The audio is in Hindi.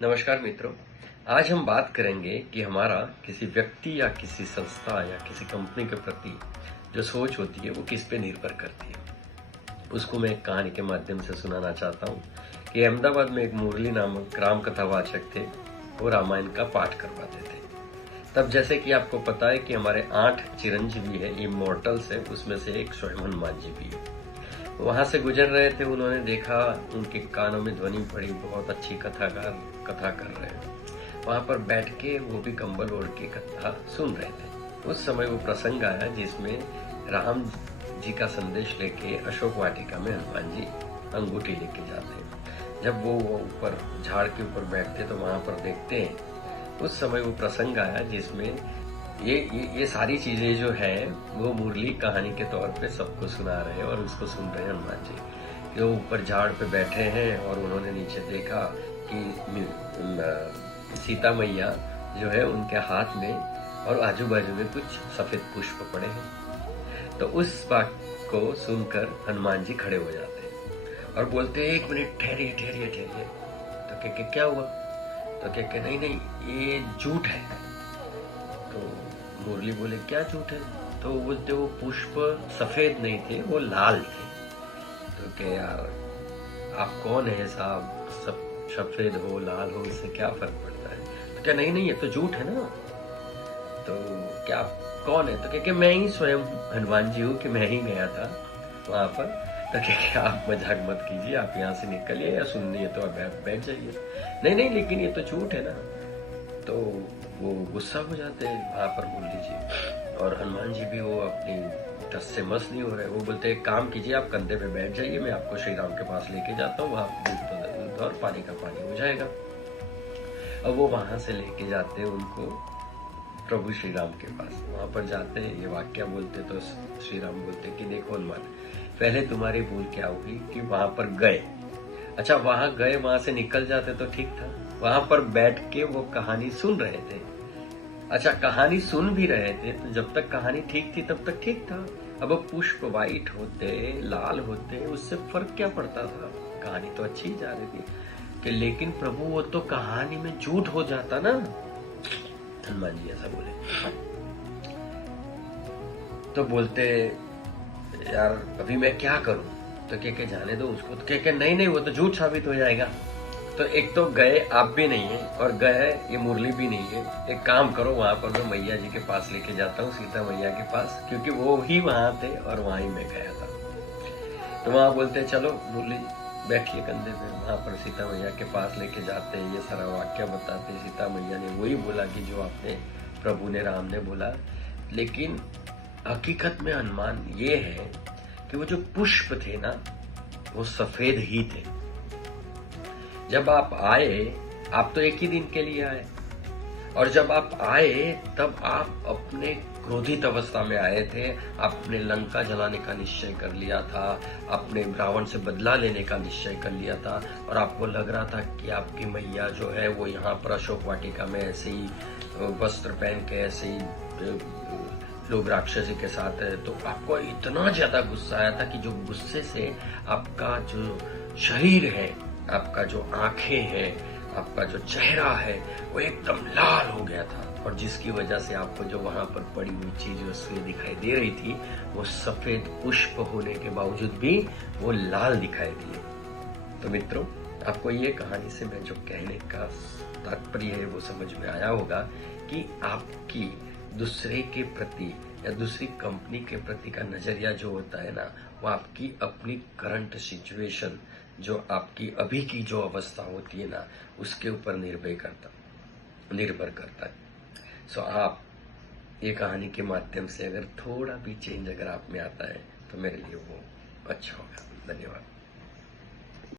नमस्कार मित्रों। आज हम बात करेंगे कि हमारा किसी व्यक्ति या किसी संस्था या किसी कंपनी के प्रति जो सोच होती है वो किस पे निर्भर करती है। उसको मैं एक कहानी के माध्यम से सुनाना चाहता हूँ कि अहमदाबाद में एक मुरली नामक राम कथावाचक थे। वो रामायण का पाठ करवाते थे। तब जैसे कि आपको पता है कि हमारे 8 चिरंजीवी है, इमॉर्टल्स है, उसमें से एक स्वयं हनुमान जी भी है। वहां से गुजर रहे थे, उन्होंने देखा, उनके कानों में ध्वनि पड़ी, बहुत अच्छी कथा कर रहे हैं। वहां पर बैठ के वो भी कंबल ओढ़ के कथा सुन रहे थे। उस समय वो प्रसंग आया जिसमें राम जी का संदेश लेके अशोक वाटिका में हनुमान जी अंगूठी लेके जाते हैं। जब वो ऊपर झाड़ के ऊपर बैठते तो वहां पर देखते हैं। उस समय वो प्रसंग आया जिसमें ये सारी चीजें जो है वो मुरली कहानी के तौर पे सबको सुना रहे हैं और उसको सुन रहे हैं हनुमान जी। कि वो ऊपर झाड़ पे बैठे हैं और उन्होंने नीचे देखा कि सीता मैया जो है उनके हाथ में और आजू बाजू में कुछ सफेद पुष्प पड़े हैं। तो उस बात को सुनकर हनुमान जी खड़े हो जाते हैं और बोलते हैं, 1 मिनट ठहरिए ठहरिए ठहरिए। तो कह क्या हुआ? तो कह नहीं ये झूठ है। तो मुरली बोले, क्या झूठ है? तो बोलते वो पुष्प सफेद नहीं थे, वो लाल थे। तो क्या यार, आप कौन है साहब? सब सफेद हो लाल हो इससे क्या फर्क पड़ता है? तो क्या नहीं ये तो झूठ है ना। तो क्या आप कौन है? तो क्या मैं ही स्वयं हनुमान जी हूँ कि मैं ही गया था वहां पर। तो क्या आप मजाक मत कीजिए, आप यहाँ से निकलिए या सुननी है तो आप बैठ जाइए। नहीं लेकिन ये तो झूठ है ना। तो वो गुस्सा हो जाते हैं वहां पर मुरली जी, और हनुमान जी भी वो अपनी टस से मस नहीं हो रहे। वो बोलते हैं, काम कीजिए, आप कंधे पे बैठ जाइए, मैं आपको श्री राम के पास लेके जाता हूँ, वहां दूध और पानी का पानी हो जाएगा। अब वो वहां से लेके जाते हैं उनको प्रभु श्री राम के पास। वहां पर जाते हैं, ये वाक्य बोलते तो श्री राम बोलते कि देखो हनुमान, पहले तुम्हारी भूल क्या हुई कि वहां पर गए। अच्छा, वहां गए, वहां से निकल जाते तो ठीक था। वहां पर बैठ के वो कहानी सुन रहे थे। अच्छा, कहानी सुन भी रहे थे तो जब तक कहानी ठीक थी तब तक ठीक था। अब पुष्प वाइट होते लाल होते उससे फर्क क्या पड़ता था? कहानी तो अच्छी जा रही थी कि लेकिन प्रभु वो तो कहानी में झूठ हो जाता ना। हनुमान जी ऐसा बोले। तो बोलते, यार अभी मैं क्या करूं? तो क्या जाने दो उसको। तो क्या नहीं वो तो झूठ साबित हो जाएगा। तो एक तो गए आप भी नहीं है और गए ये मुरली भी नहीं है। एक काम करो, वहां पर मैं मैया जी के पास लेके जाता हूँ, सीता मैया के पास, क्योंकि वो ही वहां थे और वहां ही मैं गया था। तो वहां बोलते चलो मुरली बैठिए कंधे पे। वहां पर सीता मैया के पास लेके जाते, ये सारा वाक्य बताते। सीता मैया ने वही बोला कि जो आपने प्रभु ने राम ने बोला। लेकिन हकीकत में अनुमान ये है कि वो जो पुष्प थे ना वो सफेद ही थे। जब आप आए, आप तो एक ही दिन के लिए आए, और जब आप आए तब आप अपने क्रोधित अवस्था में आए थे। आपने लंका जलाने का निश्चय कर लिया था, आपने रावण से बदला लेने का निश्चय कर लिया था, और आपको लग रहा था कि आपकी मैया जो है वो यहाँ पर अशोक वाटिका में ऐसे ही वस्त्र पहन के ऐसे ही लोग राक्षसी के साथ है। तो आपको इतना ज्यादा गुस्सा आया था कि जो गुस्से से आपका जो शरीर है, आपका जो आंखें हैं, आपका जो चेहरा है वो एकदम लाल हो गया था। और जिसकी वजह से आपको जो वहां पर पड़ी हुई चीज उससे दिखाई दे रही थी वो सफेद पुष्प होने के बावजूद भी वो लाल दिखाई दिए। तो मित्रों, आपको ये कहानी से मैं जो कहने का तात्पर्य है वो समझ में आया होगा कि आपकी दूसरे के प्रति या दूसरी कंपनी के प्रति का नजरिया जो होता है ना, वो आपकी अपनी करंट सिचुएशन, जो आपकी अभी की जो अवस्था होती है ना, उसके ऊपर निर्भर करता है। सो आप ये कहानी के माध्यम से अगर थोड़ा भी चेंज अगर आप में आता है तो मेरे लिए वो अच्छा होगा। धन्यवाद।